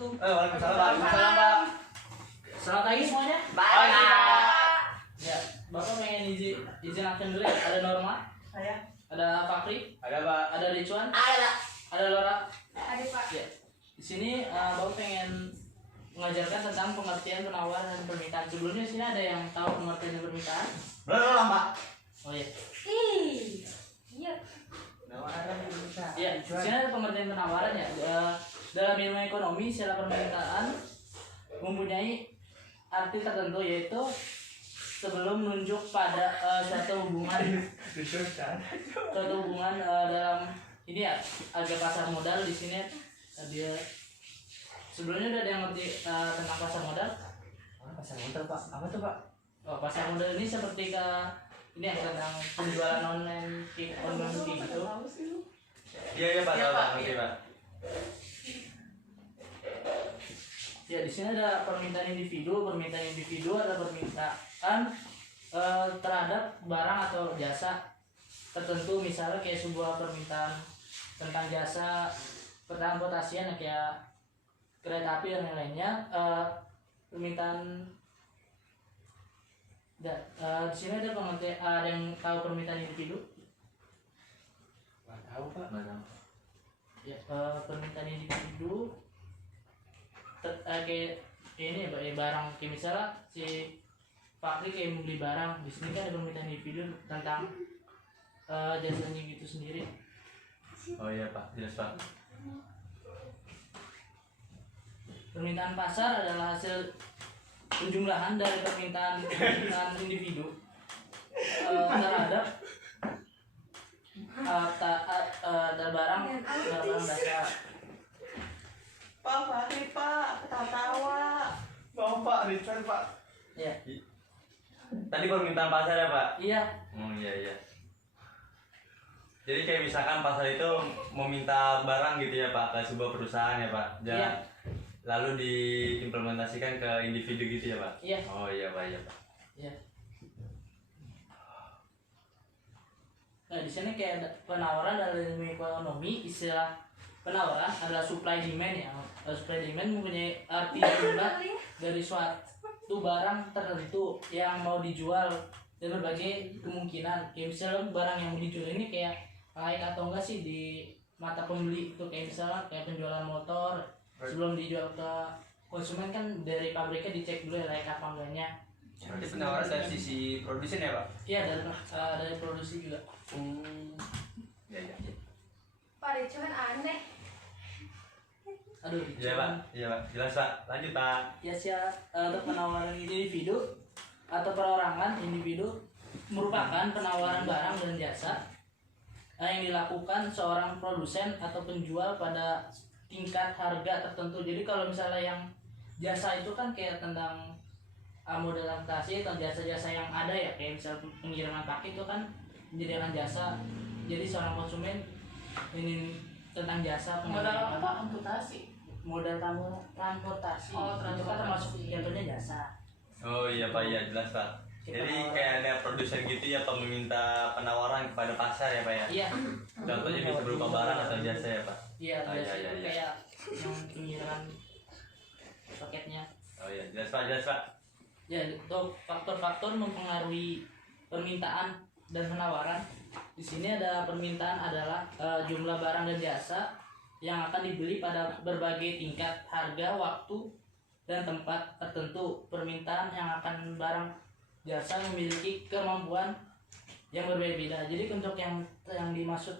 tutup. Waalaikumsalam. Waalaikumsalam, Pak. Selamat pagi semuanya. Baik. Ya, Bapak pengen izin action dulu ya. Ada Norma, Saya. ada Fakri, Ada, Pak. ada Ricuan, Ada. ada Laura. Ada Pak. Ya. Di sini Bapak pengen mengajarkan tentang pengertian penawaran dan permintaan. Sebelumnya di sini ada yang tahu pengertian dan permintaan? Belum, Pak. Oh iya. Ih. Iya. Ya, di sini ada pengertian penawaran ya. Dalam ilmu ekonomi, istilah permintaan mempunyai arti tertentu, yaitu sebelum menunjuk pada suatu hubungan dalam ini ya, ada pasar modal. Di sini dia sebelumnya udah ada yang ngerti tentang pasar modal. Pasar modal, Pak. Apa tuh, Pak? Oh, pasar modal ini seperti ini yang tentang penjualan online online gitu. Iya, Pak. Iya, Tahu, Pak. Pak. Ngerti, Pak. Ya, di sini ada permintaan individu ada permintaan terhadap barang atau jasa tertentu, misalnya kayak sebuah permintaan tentang jasa transportasian kayak kereta api dan lain-lainnya. Permintaan di sini ada pengertian, ada yang tahu permintaan individu? Nggak tahu, Pak. Nggak tahu. Ya, permintaan individu kayak ini ya, barang kayak misalnya si Fakri kayak mau beli barang, di sini kan ada permintaan individu tentang jasanya gitu sendiri. Oh iya, Pak. Jelas, Pak. Permintaan pasar adalah hasil penjumlahan dari permintaan individu terhadap barang dasar. Pak Fakri Pak, ketawa-tawa. Oh, Pak. Richard, Pak. Ya, Tadi permintaan pasar ya, Pak? iya. Oh, iya. Jadi kayak misalkan pasar itu meminta barang gitu ya, Pak, ke sebuah perusahaan ya, Pak? Iya. Lalu diimplementasikan ke individu gitu ya, Pak? Iya. Oh iya, Pak. Iya, Pak. Ya. Nah, di sini kayak ada penawaran dari ilmu ekonomi, istilah penawaran adalah supply demand ya. Supply demand mempunyai arti jumlah dari suatu barang tertentu yang mau dijual dan berbagai kemungkinan. Kayak misalnya barang yang mau dijual ini kayak layak atau enggak sih di mata pembeli itu, kayak misalnya kayak penjualan motor sebelum dijual ke konsumen kan dari pabriknya dicek dulu ya layak apa enggaknya. Berarti penawaran dari sisi produsen ya, Pak? Iya, dari produksi juga. Iya. Pak Ricuan aneh. Aduh, Iya, Pak. Iya, Pak. Jelas, Pak. Lanjut, Pak. Ya, untuk penawaran individu atau perorangan individu merupakan penawaran barang dan jasa yang dilakukan seorang produsen atau penjual pada tingkat harga tertentu. Jadi kalau misalnya yang jasa itu kan kayak tentang model transportasi atau jasa-jasa yang ada ya, kayak misal pengiriman paket itu kan menyediakan jasa. Jadi seorang konsumen ini tentang jasa Modal apa? Amputasi. modal transportasi. Oh, Itu kan termasuk transportasi. jatuhnya jasa. Oh iya, Pak. Iya, jelas, Pak. Jadi kayak ada produsen gitu ya, Pak, meminta penawaran kepada pasar ya, Pak ya? Iya. Contohnya bisa berupa barang atau jasa ya, Pak? Iya, Oh, jasa iya, itu iya. kayak yang pengiriman paketnya. Oh iya, jelas, Pak. Jelas, Pak. Ya, untuk faktor-faktor mempengaruhi permintaan dan penawaran. Di sini ada permintaan adalah jumlah barang dan jasa yang akan dibeli pada berbagai tingkat harga, waktu, dan tempat tertentu. Permintaan yang akan barang jasa memiliki kemampuan yang berbeda-beda. Jadi untuk yang dimaksud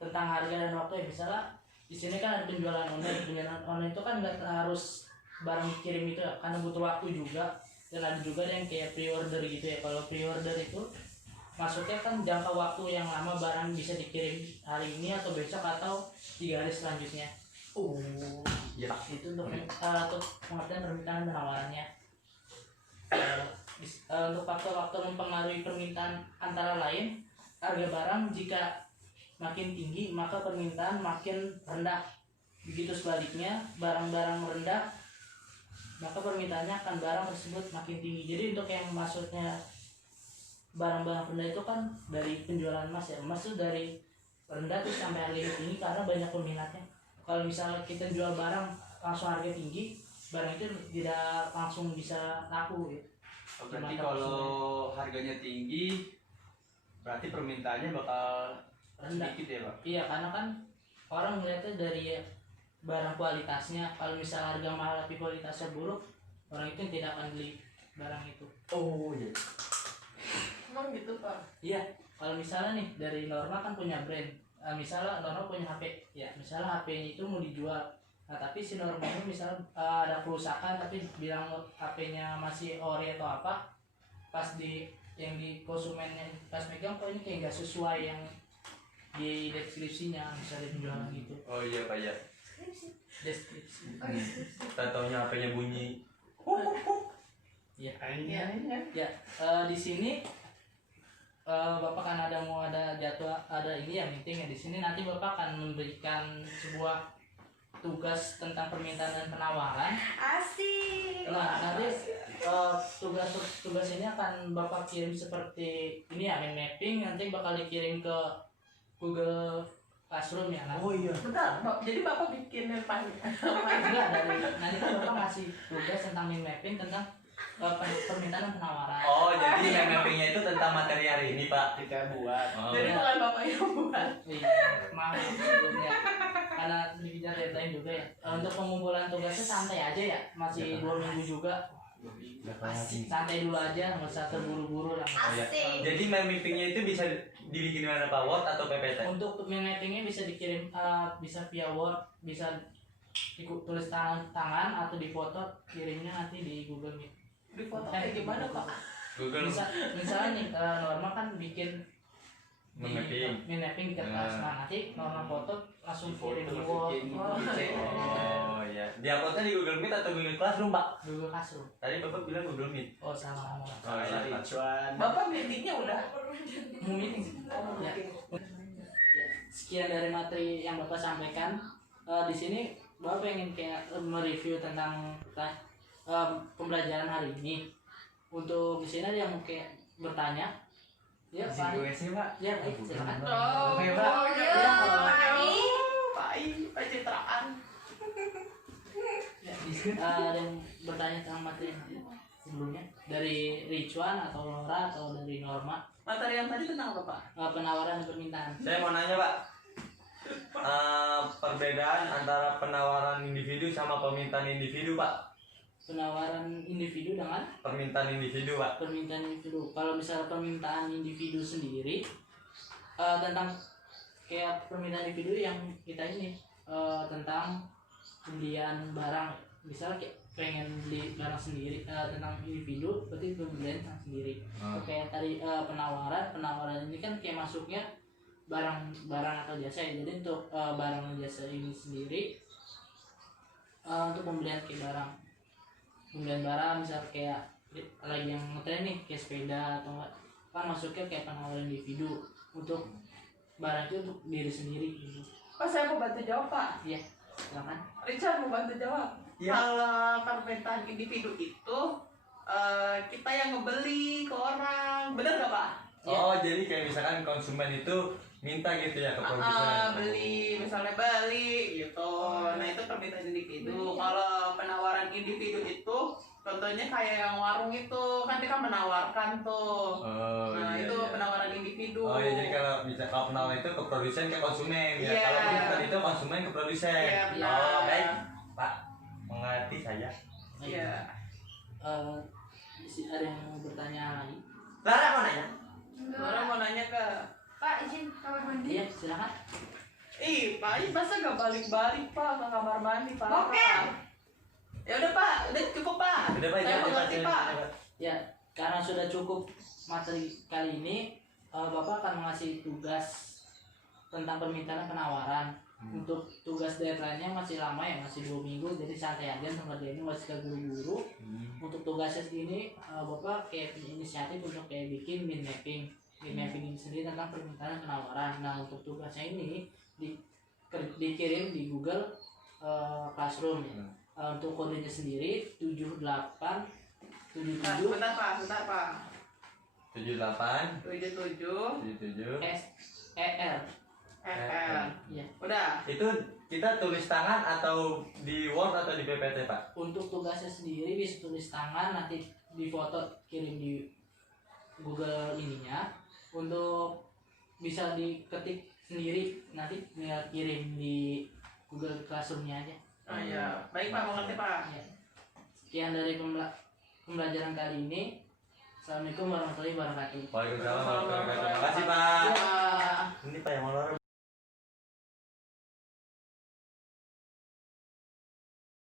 tentang harga dan waktu ya, misalnya di sini kan ada penjualan online. Penjualan online itu kan nggak harus barang dikirim itu ya, karena butuh waktu juga. Dan ada juga yang kayak pre-order gitu ya. Kalau pre-order itu maksudnya kan jangka waktu yang lama, barang bisa dikirim hari ini atau besok atau 3 hari selanjutnya. Iya. Itu untuk pengertian permintaan dan penawarannya. Untuk faktor-faktor mempengaruhi permintaan antara lain harga barang. Jika makin tinggi maka permintaan makin rendah. Begitu sebaliknya, barang-barang rendah maka permintaannya akan barang tersebut makin tinggi. Jadi untuk yang maksudnya barang-barang rendah itu kan dari penjualan emas ya. Emas itu dari rendah terus sampai harganya tinggi karena banyak peminatnya. Kalau misalnya kita jual barang langsung harga tinggi, barang itu tidak langsung bisa laku gitu. Oh, berarti kalau harganya tinggi berarti permintaannya bakal Rendah. sedikit ya, Pak? Iya, karena kan orang melihatnya dari barang kualitasnya. Kalau misal harga mahal tapi kualitasnya buruk, orang itu tidak akan beli barang itu. Oh iya. Emang gitu Pak? Iya, kalau misalnya nih dari Norma kan punya brand. Misalnya Norma punya HP, ya misalnya HP itu mau dijual. Nah tapi si Norma ini misalnya ada kerusakan tapi bilang HP-nya masih ori atau apa, pas yang di konsumennya pas megang kok ini kayak gak sesuai yang di deskripsinya misalnya penjualan gitu. Oh iya, Pak ya. Deskripsi. Kita taunya HP-nya bunyi. Iya. Iya. Ya, di sini Bapak kan mau ada jadwal, ada ini ya meeting ya di sini, nanti Bapak akan memberikan sebuah tugas tentang permintaan dan penawaran. Asik. Nah, nanti tugas ini akan Bapak kirim seperti ini ya, mind mapping, nanti bakal dikirim ke Google Classroom ya. Nah, iya. Bentar, jadi Bapak bikin apa? enggak, nanti kan Bapak ngasih tugas tentang mind mapping tentang permintaan dan penawaran. Oh, jadi mappingnya itu tentang materi hari ini, Pak. Kita buat. Oh. Jadi bukan Bapak yang buat. Iya, maaf sebelumnya karena dikejar deadline juga ya. Untuk pengumpulan tugasnya santai aja ya, masih 2 minggu juga. Santai dulu aja, nggak usah terburu-buru lah. Oh, iya. Asik. Jadi mappingnya itu bisa dibikin mana, Pak? Word atau PPT? Untuk mappingnya bisa dikirim, bisa via Word, bisa tulis tangan atau difoto, kirimnya nanti di Google Meet. Di foto kayak gimana Pak? Google. Misalnya nih Norma kan bikin Mapping. mapping di kertas, nah nanti Norma foto langsung kirim di Word. Oh iya. Diuploadnya di Google Meet atau Google Classroom, Pak? Google Classroom. Tadi Bapak bilang Google Meet. Oh salah. Oh iya, Pak. Cuan. Bapak meetingnya udah. Mau meeting. Ya. Ya, sekian dari materi yang Bapak sampaikan. Di sini Bapak pengen kayak mereview tentang pembelajaran hari ini. Untuk di sini ada yang mau kayak bertanya. Ya, Pak. sih, Pak. Ya, baik, silakan. Oh, Oke, iya. Pak. Pencitraan. Ya, di sini ada yang bertanya tentang materi yang sebelumnya dari Ricuan atau Laura atau dari Norma. Materi yang tadi tentang apa Pak? Penawaran dan permintaan. Saya mau nanya, Pak. Perbedaan antara penawaran individu sama permintaan individu, Pak. Penawaran individu dengan Permintaan individu, Pak. permintaan individu. Kalau misalnya permintaan individu sendiri tentang kayak permintaan individu yang kita ini tentang pembelian barang, misalnya kayak pengen beli barang sendiri tentang individu, berarti pembelian tentang sendiri. Kayak tadi penawaran ini kan kayak masuknya barang atau jasa ya. Jadi untuk barang dan jasa ini sendiri untuk pembelian kayak pembelian barang misal kayak lagi yang ngetren nih kayak sepeda atau enggak, kan masuknya kayak penawaran individu. Untuk barang itu untuk diri sendiri gitu. Pak saya mau bantu jawab Pak. Iya, silakan. Richard mau bantu jawab. Iya. Kalau permintaan individu itu kita yang ngebeli ke orang, bener nggak Pak? Oh, jadi kayak misalkan konsumen itu minta gitu ya ke produsen. Misalnya beli gitu. Nah itu permintaan individu. Kalau penawaran individu itu contohnya kayak yang warung itu kan dia kan menawarkan tuh. Oh, Nah iya, itu iya. penawaran individu. Oh iya, jadi kalau penawaran itu ke produsen ke konsumen ya. Iya. Kalau permintaan itu konsumen ke produsen. Iya, benar. Oh, baik, Pak. Mengerti saya. Iya. Ada yang mau bertanya lagi? Lara mau nanya? Orang mau nanya ke Pak, izin kamar mandi. Iya, silakan. Ih, Pak, ini masa gak balik-balik, Pak, ke kamar mandi, Pak. Boker. Ya udah, Pak, udah cukup, Pak. Udah, Pak, Saya jangan mengerti, dibaca. Pak. Ya, karena sudah cukup materi kali ini, Bapak akan mengasih tugas tentang permintaan dan penawaran. Untuk tugas deadline-nya masih lama ya, masih 2 minggu, jadi santai aja untuk ngerjainnya, masih keburu-buru. Untuk tugasnya segini, Bapak kayak punya inisiatif untuk kayak bikin mind mapping ini sendiri tentang permintaan dan penawaran. Nah, untuk tugasnya ini dikirim di Google Classroom ya. Untuk kodenya sendiri 7877 Bentar, Pak. 78 77 77 SER. FL. Ya. Udah. Itu kita tulis tangan atau di Word atau di PPT, Pak? Untuk tugasnya sendiri bisa tulis tangan, nanti di foto kirim di Google ininya. Untuk bisa diketik sendiri nanti tinggal kirim di Google Classroom-nya aja. Oh iya, baik Pak, mengerti Pak. Ya. Sekian dari pembelajaran kali ini. Assalamualaikum warahmatullahi wabarakatuh. Waalaikumsalam warahmatullahi wabarakatuh. Terima kasih, Pak. Ya. Ini Pak yang mau